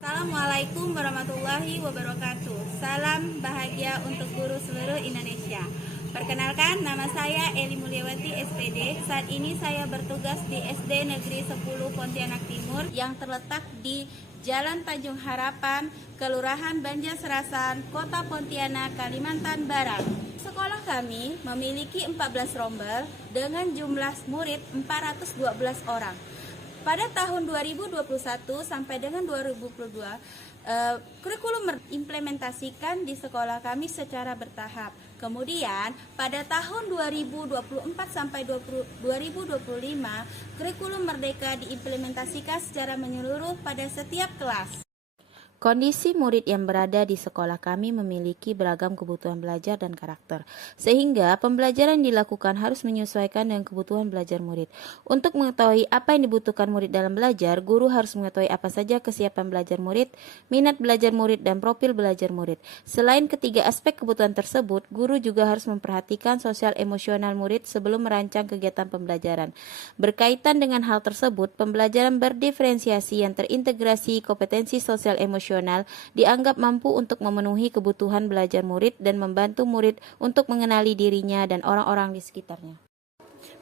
Assalamualaikum warahmatullahi wabarakatuh. Salam bahagia untuk guru seluruh Indonesia. Perkenalkan, nama saya Eli Mulyawati SPD. Saat ini saya bertugas di SD Negeri 10 Pontianak Timur yang terletak di Jalan Tanjung Harapan, Kelurahan Banjarserasan, Kota Pontianak, Kalimantan Barat. Sekolah kami memiliki 14 rombel dengan jumlah murid 412 orang. Pada tahun 2021 sampai dengan 2022, kurikulum implementasikan di sekolah kami secara bertahap. Kemudian pada tahun 2024 sampai 2025, kurikulum Merdeka diimplementasikan secara menyeluruh pada setiap kelas. Kondisi murid yang berada di sekolah kami memiliki beragam kebutuhan belajar dan karakter, sehingga pembelajaran dilakukan harus menyesuaikan dengan kebutuhan belajar murid. Untuk mengetahui apa yang dibutuhkan murid dalam belajar, guru harus mengetahui apa saja kesiapan belajar murid, minat belajar murid, dan profil belajar murid. Selain ketiga aspek kebutuhan tersebut, guru juga harus memperhatikan sosial emosional murid sebelum merancang kegiatan pembelajaran. Berkaitan dengan hal tersebut, pembelajaran berdiferensiasi yang terintegrasi kompetensi sosial emosional dianggap mampu untuk memenuhi kebutuhan belajar murid dan membantu murid untuk mengenali dirinya dan orang-orang di sekitarnya.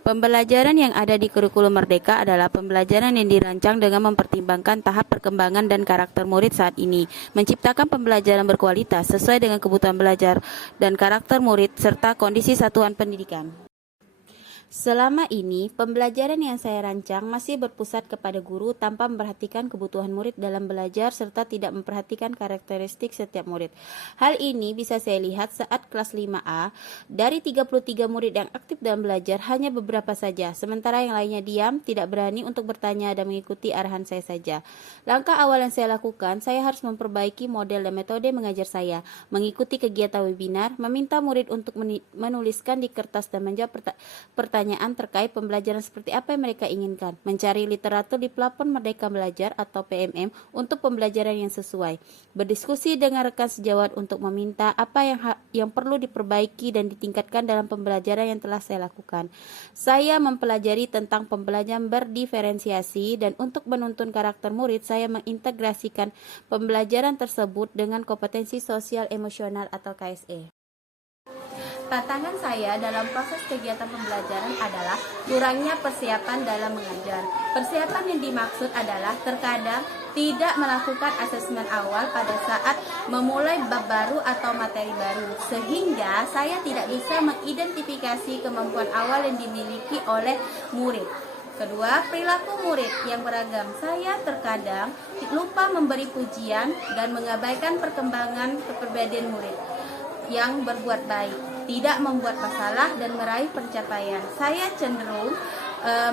Pembelajaran yang ada di kurikulum Merdeka adalah pembelajaran yang dirancang dengan mempertimbangkan tahap perkembangan dan karakter murid saat ini, menciptakan pembelajaran berkualitas sesuai dengan kebutuhan belajar dan karakter murid serta kondisi satuan pendidikan. Selama ini, pembelajaran yang saya rancang masih berpusat kepada guru tanpa memperhatikan kebutuhan murid dalam belajar serta tidak memperhatikan karakteristik setiap murid. Hal ini bisa saya lihat saat kelas 5A, dari 33 murid yang aktif dalam belajar hanya beberapa saja, sementara yang lainnya diam, tidak berani untuk bertanya dan mengikuti arahan saya saja. Langkah awal yang saya lakukan, saya harus memperbaiki model dan metode mengajar saya, mengikuti kegiatan webinar, meminta murid untuk menuliskan di kertas dan menjawab pertanyaan terkait pembelajaran seperti apa yang mereka inginkan, mencari literatur di platform Merdeka Belajar atau PMM untuk pembelajaran yang sesuai, berdiskusi dengan rekan sejawat untuk meminta apa yang perlu diperbaiki dan ditingkatkan dalam pembelajaran yang telah saya lakukan. Saya mempelajari tentang pembelajaran berdiferensiasi dan untuk menuntun karakter murid, saya mengintegrasikan pembelajaran tersebut dengan kompetensi sosial emosional atau KSE. Tantangan saya dalam proses kegiatan pembelajaran adalah kurangnya persiapan dalam mengajar. Persiapan yang dimaksud adalah terkadang tidak melakukan asesmen awal pada saat memulai bab baru atau materi baru, sehingga saya tidak bisa mengidentifikasi kemampuan awal yang dimiliki oleh murid. Kedua, perilaku murid yang beragam. Saya terkadang lupa memberi pujian dan mengabaikan perkembangan kepribadian murid yang berbuat baik, tidak membuat masalah dan meraih pencapaian. Saya cenderung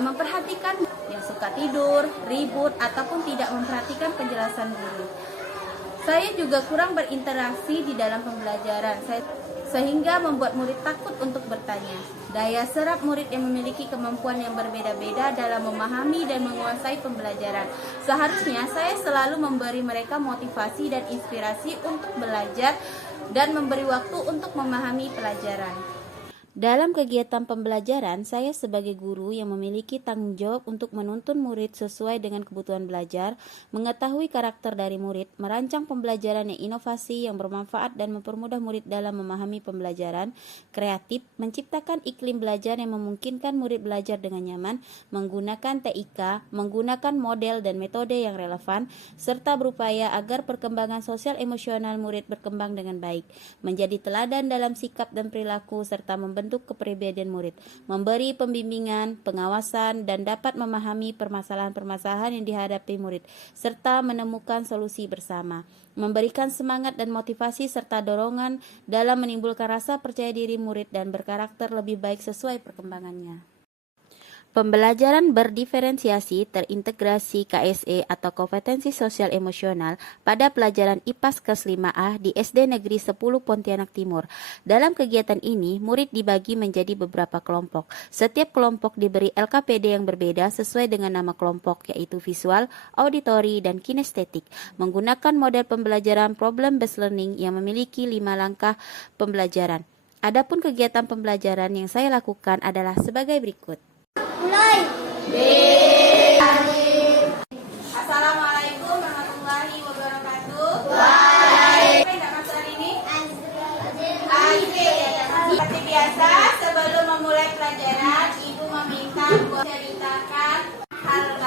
memperhatikan yang suka tidur, ribut, ataupun tidak memperhatikan penjelasan guru. Saya juga kurang berinteraksi di dalam pembelajaran, sehingga membuat murid takut untuk bertanya. Daya serap murid yang memiliki kemampuan yang berbeda-beda dalam memahami dan menguasai pembelajaran. Seharusnya saya selalu memberi mereka motivasi dan inspirasi untuk belajar dan memberi waktu untuk memahami pelajaran. Dalam kegiatan pembelajaran, saya sebagai guru yang memiliki tanggung jawab untuk menuntun murid sesuai dengan kebutuhan belajar, mengetahui karakter dari murid, merancang pembelajaran yang inovasi, yang bermanfaat dan mempermudah murid dalam memahami pembelajaran, kreatif, menciptakan iklim belajar yang memungkinkan murid belajar dengan nyaman, menggunakan TIK, menggunakan model dan metode yang relevan, serta berupaya agar perkembangan sosial emosional murid berkembang dengan baik, menjadi teladan dalam sikap dan perilaku, serta membentuk kepribadian murid, memberi pembimbingan, pengawasan, dan dapat memahami permasalahan-permasalahan yang dihadapi murid, serta menemukan solusi bersama, memberikan semangat dan motivasi serta dorongan dalam menimbulkan rasa percaya diri murid dan berkarakter lebih baik sesuai perkembangannya. Pembelajaran berdiferensiasi terintegrasi KSE atau kompetensi sosial emosional pada pelajaran IPAS kelas 5A di SD Negeri 10 Pontianak Timur. Dalam kegiatan ini, murid dibagi menjadi beberapa kelompok. Setiap kelompok diberi LKPD yang berbeda sesuai dengan nama kelompok, yaitu visual, auditori, dan kinestetik, menggunakan model pembelajaran problem-based learning yang memiliki 5 langkah pembelajaran. Adapun kegiatan pembelajaran yang saya lakukan adalah sebagai berikut. Mulai. Assalamualaikum warahmatullahi wabarakatuh.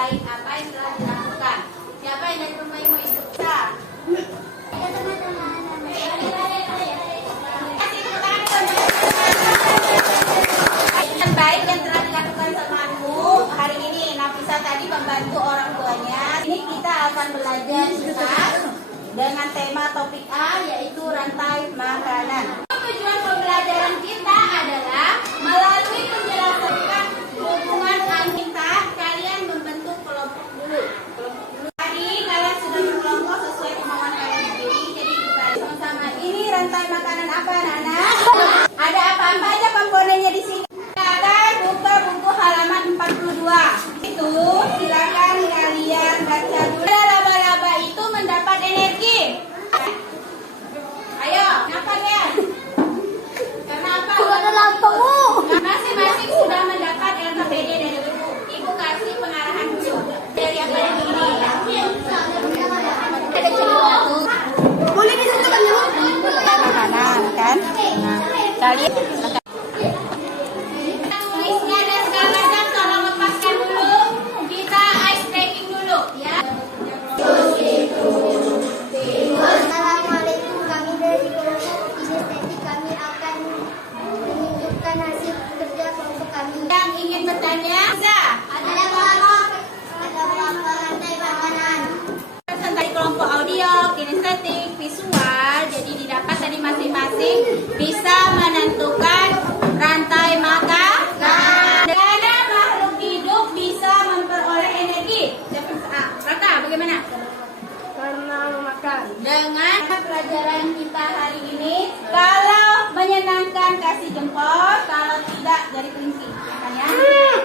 baik apa yang telah dilakukan. Siapa yang dari rumah mau ikut? Yang baik yang telah dilakukan temanmu hari ini. Nafisa tadi membantu orang tuanya. Ini kita akan belajar singkat dengan tema topik A, yaitu rantai makanan. Tujuan pembelajaran kita adalah melalui penjelasan hubungan anggota kalian membentuk kelompok dulu. Tadi kalian sudah berkelompok sesuai kemauan kalian sendiri. Jadi kita sama-sama. Ini rantai makanan apa, Nana? Ada apa-apa aja komponennya di sini. Silakan buka buku halaman 42. Itu silakan kalian baca dulu. Laba-laba itu mendapat energi. Ayo, kenapa ya? Karena apa? Ada lampumu. Masing-masing sudah mendapat LKPD dari ibu. Ibu kasih pengarahan dulu. Dari apa yang ini? Ada sesuatu. Boleh disatukan dulu. Makanan kan? Nah, kalian tulisnya dan segala macam tolong lepaskan dulu. Kita ice breaking dulu ya. Assalamualaikum, kami dari kelompok kinestetik. Kami akan menunjukkan hasil kerja kelompok kami. Yang ingin bertanya, bisa. Ada apa rantai makanan? Dari kelompok audio, kinestetik, visual, jadi didapat dari masing-masing bisa menentukan rantai makanan. Karena makhluk hidup bisa memperoleh energi. Raka, bagaimana? Karena memakan. Dengan pelajaran kita hari ini, kalau menyenangkan kasih jempol, kalau tidak dari kelinci. Ya?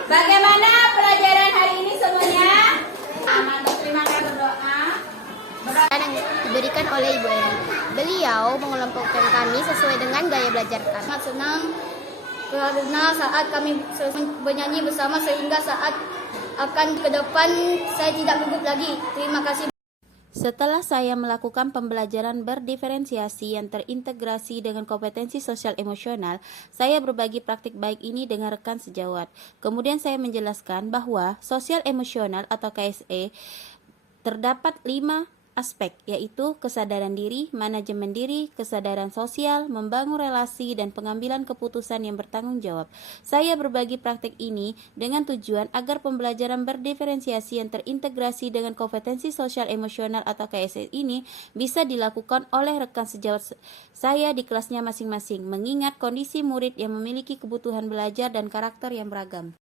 Bagaimana pelajaran hari ini semuanya? Aman, terima kasih, berdoa. Yang diberikan oleh Ibu Eni. Beliau mengelompokkan kami sesuai dengan gaya belajar kami. Sangat senang karena saat kami bernyanyi bersama sehingga saat akan ke depan saya tidak gugup lagi. Terima kasih. Setelah saya melakukan pembelajaran berdiferensiasi yang terintegrasi dengan kompetensi sosial emosional, saya berbagi praktik baik ini dengan rekan sejawat. Kemudian saya menjelaskan bahwa sosial emosional atau KSE terdapat 5 aspek, yaitu kesadaran diri, manajemen diri, kesadaran sosial, membangun relasi, dan pengambilan keputusan yang bertanggung jawab. Saya berbagi praktik ini dengan tujuan agar pembelajaran berdiferensiasi yang terintegrasi dengan kompetensi sosial emosional atau KSE ini bisa dilakukan oleh rekan sejawat saya di kelasnya masing-masing, mengingat kondisi murid yang memiliki kebutuhan belajar dan karakter yang beragam.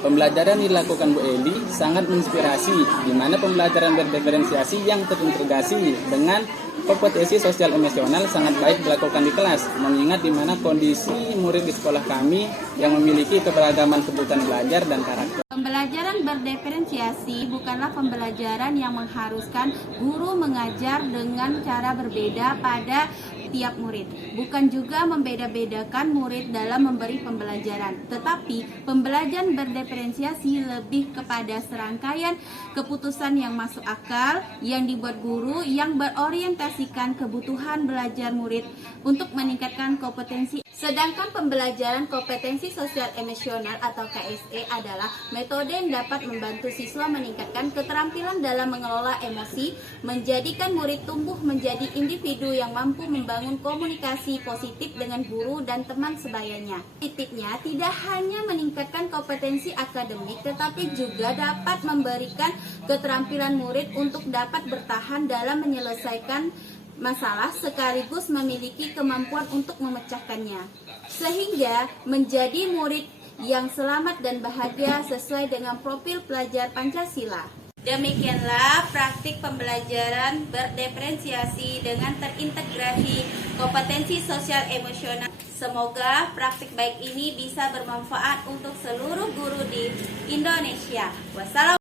Pembelajaran dilakukan Bu Eli sangat menginspirasi, di mana pembelajaran berdiferensiasi yang terintegrasi dengan kompetensi sosial emosional sangat baik dilakukan di kelas, mengingat di mana kondisi murid di sekolah kami yang memiliki keberagaman kebutuhan belajar dan karakter. Pembelajaran berdiferensiasi bukanlah pembelajaran yang mengharuskan guru mengajar dengan cara berbeda pada tiap murid. Bukan juga membeda-bedakan murid dalam memberi pembelajaran. Tetapi pembelajaran berdiferensiasi lebih kepada serangkaian keputusan yang masuk akal yang dibuat guru yang berorientasikan kebutuhan belajar murid untuk meningkatkan kompetensi. Sedangkan pembelajaran kompetensi sosial emosional atau KSE adalah metode yang dapat membantu siswa meningkatkan keterampilan dalam mengelola emosi, menjadikan murid tumbuh menjadi individu yang mampu membangun komunikasi positif dengan guru dan teman sebayanya. Titiknya tidak hanya meningkatkan kompetensi akademik, tetapi juga dapat memberikan keterampilan murid untuk dapat bertahan dalam menyelesaikan masalah sekaligus memiliki kemampuan untuk memecahkannya, sehingga menjadi murid yang selamat dan bahagia sesuai dengan profil pelajar Pancasila. Demikianlah praktik pembelajaran berdiferensiasi dengan terintegrasi kompetensi sosial emosional. Semoga praktik baik ini bisa bermanfaat untuk seluruh guru di Indonesia. Wassalamualaikum.